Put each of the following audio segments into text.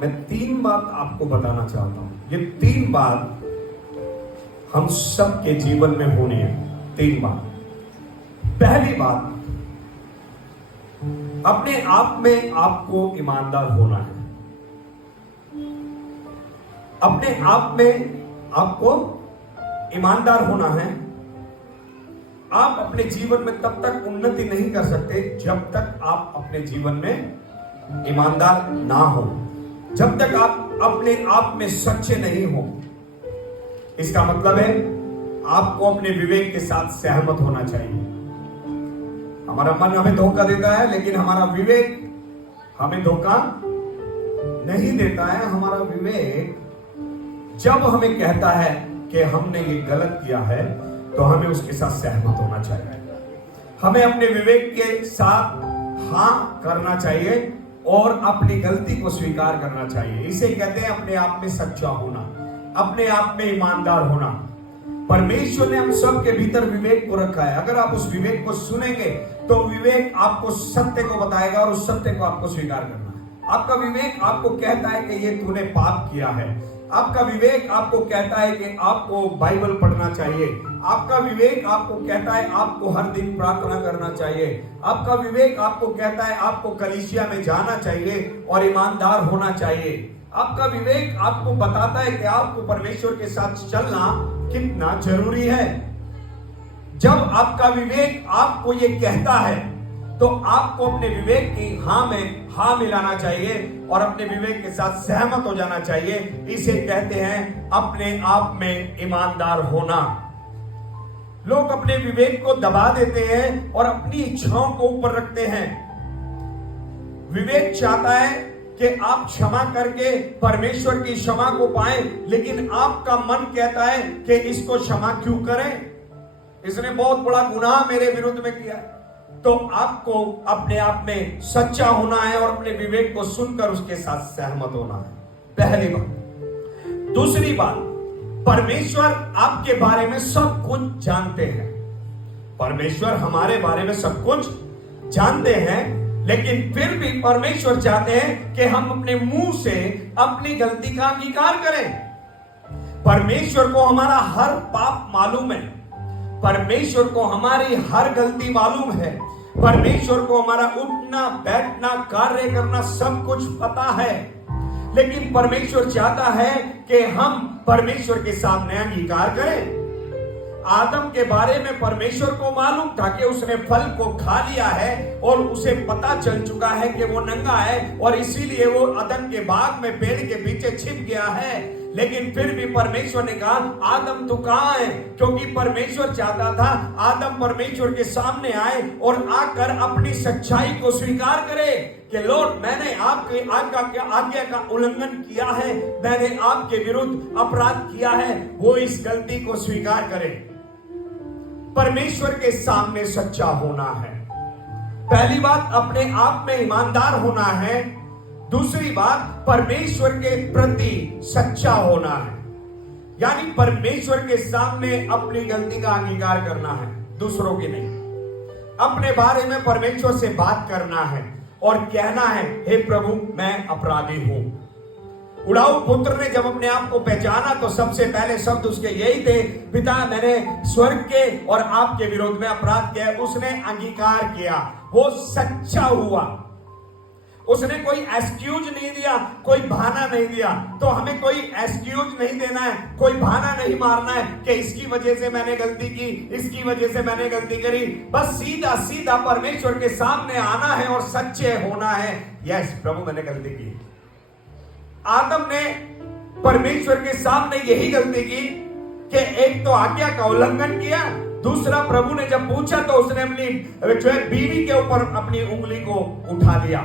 मैं 3 बात आपको बताना चाहता हूं। ये 3 बात हम सबके जीवन में होनी है। 3 बात। पहली बात, अपने आप में आपको ईमानदार होना है। अपने आप में आपको ईमानदार होना है। आप अपने जीवन में तब तक उन्नति नहीं कर सकते जब तक आप अपने जीवन में ईमानदार ना हो, जब तक आप अपने आप में सच्चे नहीं हो। इसका मतलब है आपको अपने विवेक के साथ सहमत होना चाहिए। हमारा मन हमें धोखा देता है, लेकिन हमारा विवेक हमें धोखा नहीं देता है। हमारा विवेक जब हमें कहता है कि हमने ये गलत किया है, तो हमें उसके साथ सहमत होना चाहिए। हमें अपने विवेक के साथ हां करना चाहिए और अपनी गलती को स्वीकार करना चाहिए। इसे कहते हैं अपने आप में सच्चा होना, अपने आप में ईमानदार होना। परमेश्वर ने हम सब के भीतर विवेक को रखा है। अगर आप उस विवेक को सुनेंगे तो विवेक आपको सत्य को बताएगा और उस सत्य को आपको स्वीकार करना है। आपका विवेक आपको कहता है कि ये तूने पाप किया है। आपका विवेक आपको कहता है कि आपको बाइबल पढ़ना चाहिए। आपका विवेक आपको कहता है आपको हर दिन प्रार्थना करना चाहिए। आपका विवेक आपको कहता है आपको कलीसिया में जाना चाहिए और ईमानदार होना चाहिए। आपका विवेक आपको बताता है कि आपको परमेश्वर के साथ चलना कितना जरूरी है। जब आपका विवेक आपको ये कहता है, तो आपको अपने विवेक की हां में हां मिलाना चाहिए और अपने विवेक के साथ सहमत हो जाना चाहिए। इसे कहते हैं अपने आप में ईमानदार होना। लोग अपने विवेक को दबा देते हैं और अपनी इच्छाओं को ऊपर रखते हैं। विवेक चाहता है कि आप क्षमा करके परमेश्वर की क्षमा को पाएं, लेकिन आपका मन कहता है कि इसको क्षमा क्यों करें, इसने बहुत बड़ा गुनाह मेरे विरुद्ध में किया। तो आपको अपने आप में सच्चा होना है और अपने विवेक को सुनकर उसके साथ सहमत होना है। पहली बात। दूसरी बात, परमेश्वर आपके बारे में सब कुछ जानते हैं। परमेश्वर हमारे बारे में सब कुछ जानते हैं, लेकिन फिर भी परमेश्वर चाहते हैं कि हम अपने मुंह से अपनी गलती का अंगीकार करें। परमेश्वर को हमारा हर पाप मालूम है। परमेश्वर को हमारी हर गलती मालूम है। परमेश्वर को हमारा उठना बैठना कार्य करना सब कुछ पता है, लेकिन परमेश्वर चाहता है कि हम परमेश्वर के सामने अंगीकार करें। आदम के बारे में परमेश्वर को मालूम था कि उसने फल को खा लिया है और उसे पता चल चुका है कि वो नंगा है, और इसीलिए वो अदन के बाग में पेड़ के पीछे छिप गया है। लेकिन फिर भी परमेश्वर ने कहा आदम तू कहां है, क्योंकि परमेश्वर चाहता था आदम परमेश्वर के सामने आए और आकर अपनी सच्चाई को स्वीकार करे कि लॉर्ड मैंने आपकी आज्ञा का उल्लंघन किया है, मैंने आपके विरुद्ध अपराध किया है। वो इस गलती को स्वीकार करे। परमेश्वर के सामने सच्चा होना है। पहली बात, अपने आप में ईमानदार होना है। दूसरी बात, परमेश्वर के प्रति सच्चा होना है, यानी परमेश्वर के सामने अपनी गलती का अंगीकार करना है, दूसरों की नहीं। अपने बारे में परमेश्वर से बात करना है और कहना है हे प्रभु मैं अपराधी हूं। उड़ाऊ पुत्र ने जब अपने आप को पहचाना तो सबसे पहले शब्द उसके यही थे, पिता मैंने स्वर्ग के और आपके विरोध में अपराध किया। उसने अंगीकार किया, वो सच्चा हुआ। उसने कोई एक्सक्यूज नहीं दिया, कोई बहाना नहीं दिया। तो हमें कोई एक्सक्यूज नहीं देना है, कोई बहाना नहीं मारना है कि इसकी वजह से मैंने गलती की, इसकी वजह से मैंने गलती करी। बस सीधा सीधा परमेश्वर के सामने आना है और सच्चे होना है। यस प्रभु मैंने गलती की। आदम ने परमेश्वर के सामने यही गलती की कि एक तो आज्ञा का उल्लंघन किया, दूसरा प्रभु ने जब पूछा तो उसने अपनी जो है बीवी के ऊपर अपनी उंगली को उठा लिया,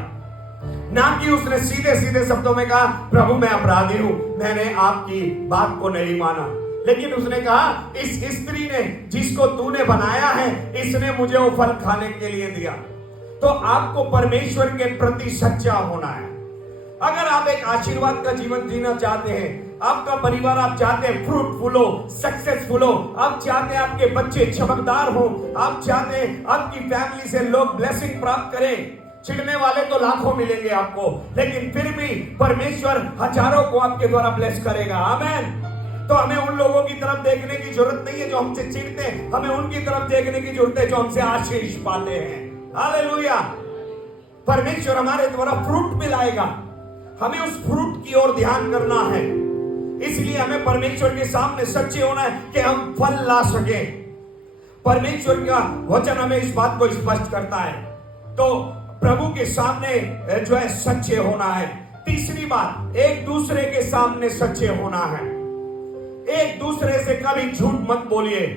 ना कि उसने सीधे सीधे शब्दों में कहा प्रभु मैं अपराधी हूं, मैंने आपकी बात को नहीं माना। लेकिन उसने कहा इस स्त्री ने जिसको तूने बनाया है, इसने मुझे वो फल खाने के लिए दिया। तो आपको परमेश्वर के प्रति सच्चा होना है। अगर आप एक आशीर्वाद का जीवन जीना चाहते हैं, आपका परिवार आप चाहते हैं फ्रूटफुल हो, सक्सेसफुल हो, आप चाहते हैं आपके बच्चे चमकदार हो, आप चाहते हैं आपकी फैमिली से लोग ब्लेसिंग प्राप्त करें, चिढ़ने वाले तो लाखों मिलेंगे आपको, लेकिन फिर भी परमेश्वर हजारों को आपके द्वारा ब्लेस करेगा। आमेन। तो हमें उन लोगों की तरफ देखने की जरूरत नहीं है जो हमसे चिढ़ते हैं, हमें उनकी तरफ देखने की जरूरत है जो हमसे आशीष पाते हैं। हालेलुया। परमेश्वर हमारे द्वारा फ्रूट मिलाएगा, हमें उस फ्रूट की ओर ध्यान करना है। इसलिए हमें परमेश्वर के सामने सच्चे होना है कि हम फल ला सके। परमेश्वर का वचन हमें इस बात को स्पष्ट करता है। तो प्रभु के सामने जो है सच्चे होना है। तीसरी बात, एक दूसरे के सामने सच्चे होना है। एक दूसरे से कभी झूठ मत बोलिए।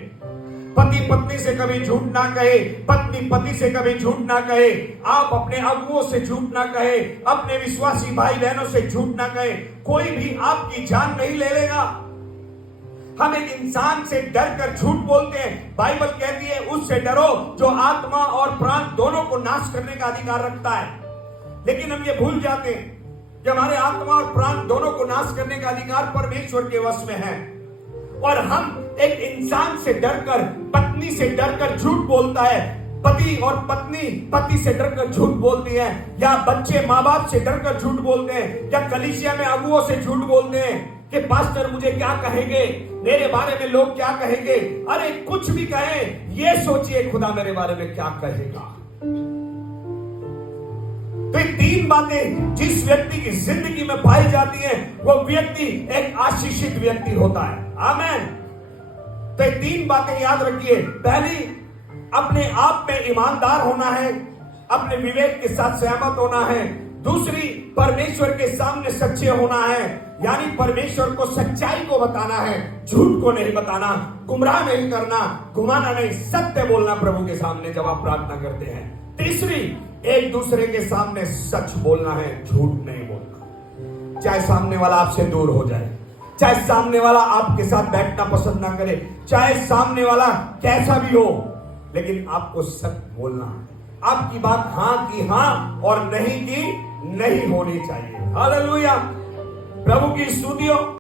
पति पत्नी से कभी झूठ ना कहे, पत्नी पति से कभी झूठ ना कहे, आप अपने अगुओं से झूठ ना कहे, अपने विश्वासी भाई बहनों से झूठ ना कहे। कोई भी आपकी जान नहीं ले लेगा। हम एक इंसान से डर कर झूठ बोलते हैं। बाइबल कहती है उससे डरो जो आत्मा और प्राण दोनों को नाश करने का अधिकार रखता है। लेकिन हम ये भूल जाते हैं कि हमारे आत्मा और प्राण दोनों को नाश करने का अधिकार परमेश्वर के वश में है। और हम एक इंसान से डरकर, पत्नी से डरकर झूठ बोलता है, पति और पत्नी पति से डरकर झूठ बोलती है, या बच्चे माँ बाप से डरकर झूठ बोलते हैं, या कलीसिया में अगुओं से झूठ बोलते हैं कि पास्टर मुझे क्या कहेंगे, मेरे बारे में लोग क्या कहेंगे। अरे कुछ भी कहें, ये सोचिए खुदा मेरे बारे में क्या कहेगा। तो ये तीन बातें जिस व्यक्ति की जिंदगी में पाई जाती हैं, वो व्यक्ति एक आशीषित व्यक्ति होता है। आमेन। तो ये तीन बातें याद रखिए। पहली, अपने आप में ईमानदार होना है, अपने विवेक के साथ सहमत होना है। दूसरी, परमेश्वर के सामने सच्चे होना है, यानी परमेश्वर को सच्चाई को बताना है, झूठ को नहीं बताना, गुमराह नहीं करना, घुमाना नहीं, सत्य बोलना प्रभु के सामने जब आप प्रार्थना करते हैं। तीसरी, एक दूसरे के सामने सच बोलना है, झूठ नहीं बोलना। चाहे सामने वाला आपसे दूर हो जाए, चाहे सामने वाला आपके साथ बैठना पसंद ना करे, चाहे सामने वाला कैसा भी हो, लेकिन आपको सच बोलना है। आपकी बात हां की हां और नहीं की नहीं होनी चाहिए। हालेलुया। प्रभु की स्तुति हो।